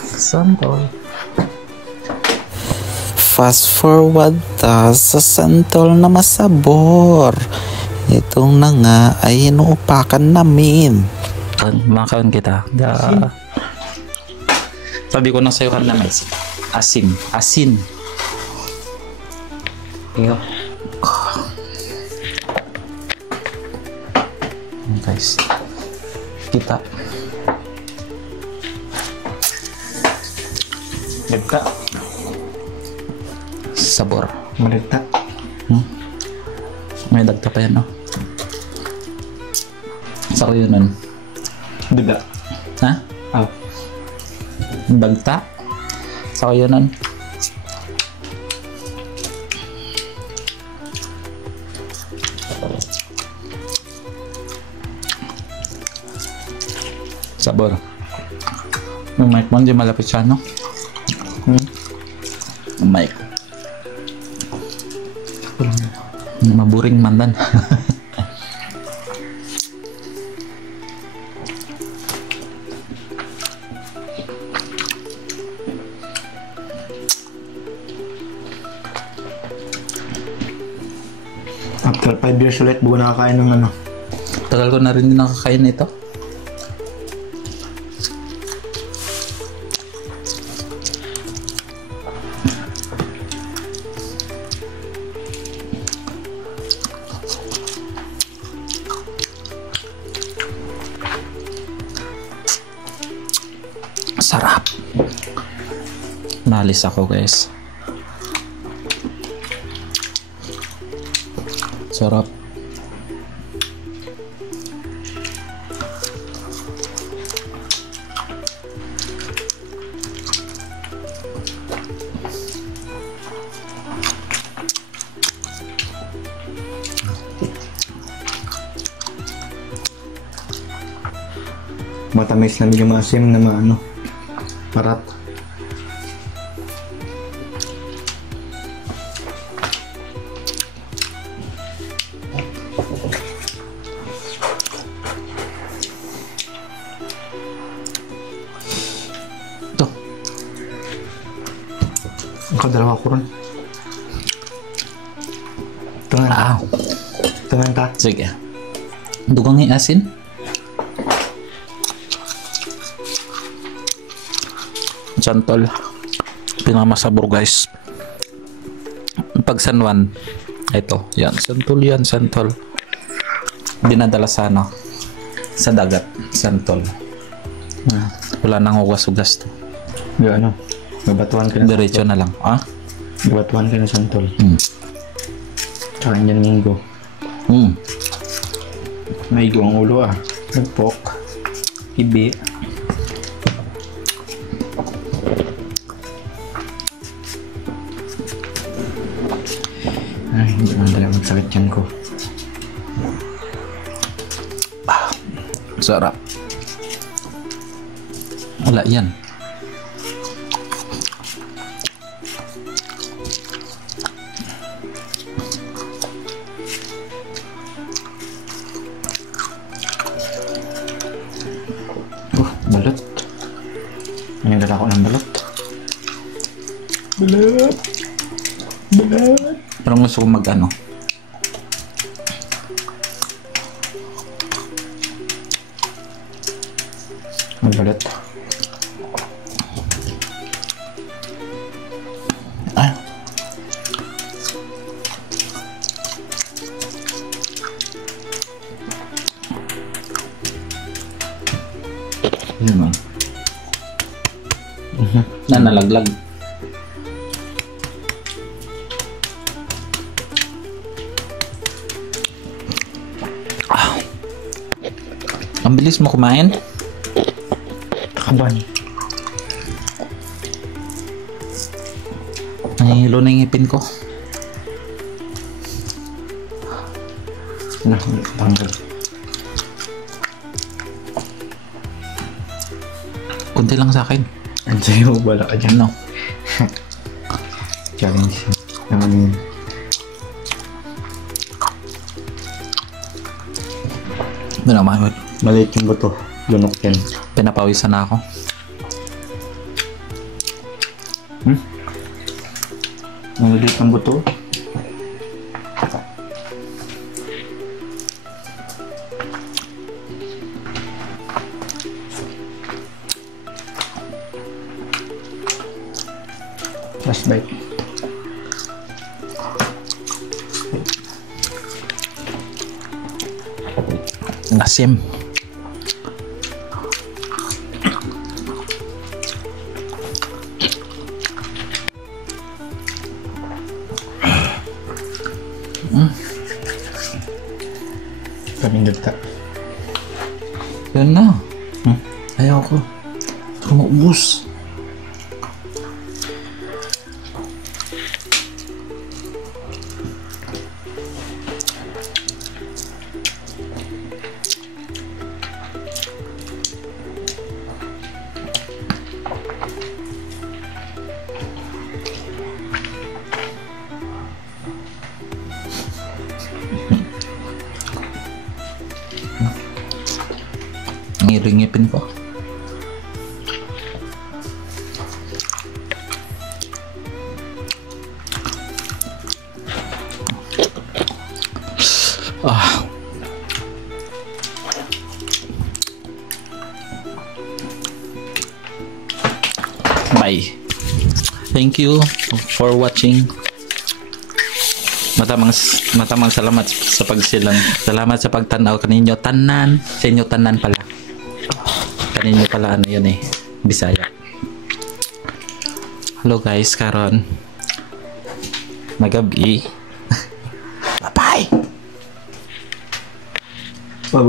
Santol. Fast forward ta sa santol na masabor. Itong na nga ay inuupakan namin. Makaon kita. Sabi ko na sa'yo kan naman. Asin. Iyo. Guys. Kita. Nagta. Sabor. Nagta. May dagta pa yan, no? Saka yun nun. Duga. Ha? Oh. Dagta? Saka yun nun. Sabor. Yung mic mo, hindi malapit siya, no? Yung mic. Maburing mandan. After 5 years ulit, buo nakakain ng ano. Tagal ko na rin din nakakain ito. Sarap. Nalis ako, guys. Sarap. Matamis na medyo maasim na maano. Marat. Ito. Ang dalawa ko rin. Tangan. Tangan ta. Sige. Dugang asin. Santol. Pinakamasabor, guys. Pag San Juan, ito. Yan. Santol yan. Santol. Dinadala sa ano? Sa dagat. Santol. Wala nang ugas-ugas to. Yung ano. Mabatuan ka na. Diretso na lang. Ah? Mabatuan ka na santol. Kain dyan minggo. Maigo ang ulo ah. Nagpok. Ibi. Ay, hindi man talaga magsakit yan ko. Sarap. Wala yan. Balot. Nangyagala ko ng balot. Balot. Balot. Parang gusto ko mag-ano. Magbalot. Ah. Yun man. Nanalaglag. Ang bilis mo kumain. Kaban. Nahihilo na yung ngipin ko. Nah, tanggal. Kunti lang sa akin. Ang sa'yo, wala ka dyan. Ano? Challenge. Naman yun. Naman. Maliit yung buto. Lunok yan. Pinapawisan na ako. Ang liit ng buto. Last bite. Ang asim. Pamindot ka. Yan na. Ayaw ko. Maubos. Ngiring-ngipin ko. Bye. Thank you for watching. Matamang salamat sa pagsilang. Salamat sa pagtanaw kaninyo tanan. Sa inyo tanan pala. Kaninyo pala ano yun Bisaya. Hello guys, karon magabi. Bye-bye. Bye-bye.